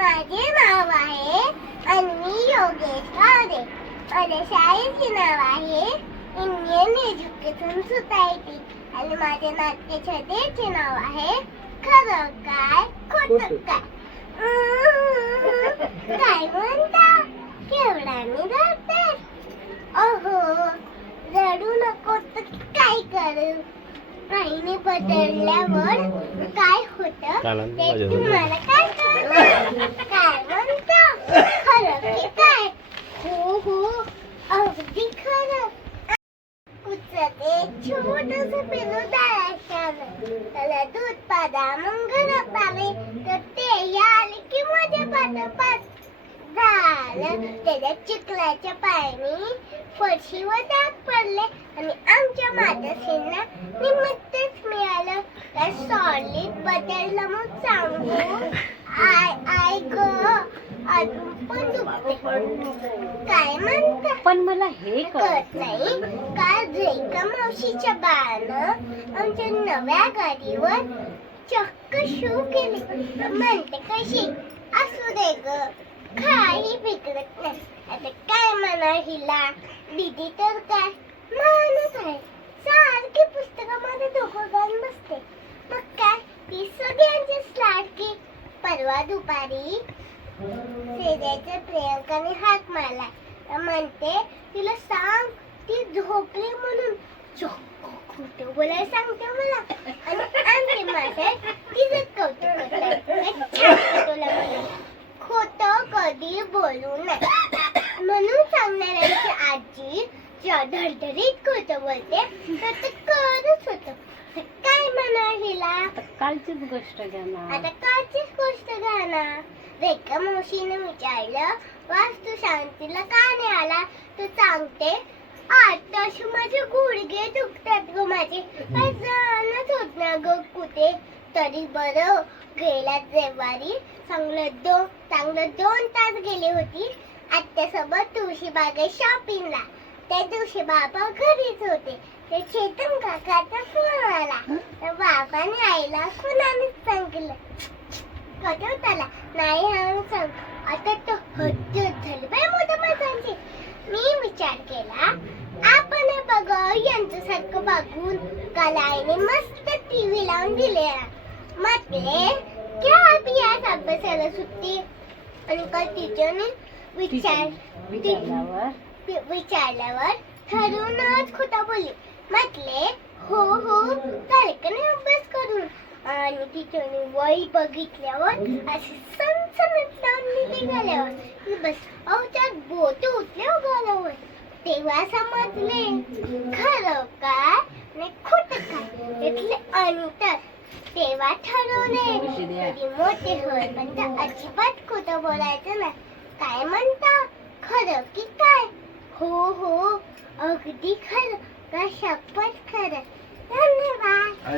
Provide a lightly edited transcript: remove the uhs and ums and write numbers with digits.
माझे नाव आहे आणि मी योगेश गावडे. माझ्या शाळेचे नाव आहे इंडियन एज्युकेशन सोसायटी आणि माझ्या नाट्यछटेचे नाव आहे खरं काय खोटं काय. काय म्हणता केवढ्याने रडते? अहो रडू नको तर काय करू. आईने बदलल्यावर काय होतं ते तुम्हाला काय कळतं? काय म्हणता खरं की काय? हो हो अगदी खरं. कुचत एक छोटंसं पिल्लू त्याला दूध पाजा मग घरात आले तर ते आले की माझ्या पाठोपाठ झालं. त्याच्या चिखलाच्या पायाने फरशीवर डाग पडले आणि आमच्या मातोश्रींना निमित्तच मिळालं. तर सॉलिड बदललं मग सांगू आय ग अजून पण दुखते. काय म्हणता पण मला हे कळत नाही. काल रेखा मावशीच्या बाळानं आमच्या नव्या गाडीवर चक्क शो केले. म्हणते कशी असू दे ग काही बिघडत नाही. आता काय म्हणा हिला दीदी तर काय मानत आहे. सारखी पुस्तकामध्ये डोकं घालून बसते. मग काय ती सगळ्यांचीच लाडकी. परवा दुपारी शेजारच्या प्रियंकाने हाक मारला. म्हणते तिला सांग ती झोपली म्हणून. खोटं बोलायला सांगते मला आणि आमचे माझ्या तिचं कौतुक करतात. खोटं कधी बोलू नये म्हणून सांगणाऱ्यांची आजी ज्या धडधडीत खोटं बोलते तर ते कळतच होतं. काय म्हणा हिला कालचीच गोष्ट घ्या ना. आता कालचीच गोष्ट घ्या ना. रेखा मावशीने विचारलं वास्तू शांतीला का नाही आला तर सांगते आता माझे गुडघे दुखतात ग माझे. काय जाणच होत ना ग कुठे. तरी बरं गेल्या रविवारी चांगलं 2 तास गेली होती आत्यासोबत तुळशीबागेत शॉपिंगला. त्या दिवशी बाबा घरीच होते. ते चेतन काकाचा फोन आला तर बाबाने आईला कुणानेच सांगितलं कधी त्याला नाही हा सांग. आता तो हद्दच झाली बाय मोठ्या माणसांची. मी विचार केला आपण बघ यांच्यासारखं बघून काल आईने मस्त टीव्ही लावून दिले. म्हटले क्या अभी आज अभ्यासाला सुट्टी. आणि काल टीचरने विचारल्यावर ठरवूनच खोटा बोलली. म्हटले हो हो नाही अभ्यास करून. आणि टीचरने वही बघितल्यावर अशी सनसनत लावून निघाल्यावर बस अहो त्यात बोट उठले गालावर. तेव्हा समजले खरं काय आणि खोटं काय यातले अंतर. तेव्हा ठरवले कधी मोठे होय पण अजिबात खोटं बोलायचं नाही. काय म्हणता खरं की काय? हो हो अगदी खरं का शपथ खरं. धन्यवाद.